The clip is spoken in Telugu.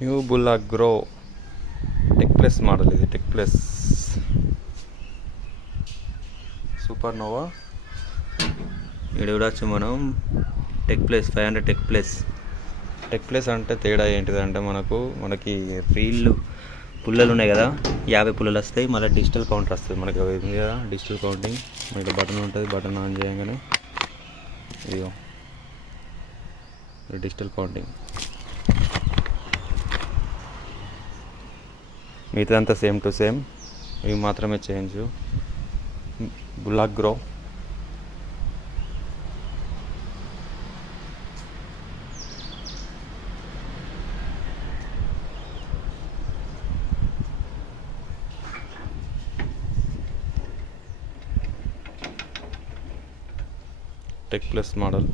New bullock grow tech plus model. ఇది టెక్ ప్లస్ సూపర్ నోవా. ఇక్కడ చూడవచ్చు మనం tech plus 500 tech plus. Tech plus అంటే తేడా ఏంటిదంటే మనకి రీళ్ళు పుల్లలు ఉన్నాయి కదా, 50 పుల్లలు వస్తాయి. మళ్ళీ డిజిటల్ కౌంటర్ వస్తుంది. మనకి ఉంది కదా డిజిటల్ కౌంటింగ్. మనకి బటన్ ఉంటుంది, బటన్ ఆన్ చేయగానే ఇదిగో డిజిటల్ కౌంటింగ్. మిగతాదంతా సేమ్ టు సేమ్, ఇవి మాత్రమే change. Bullock grow tech plus model.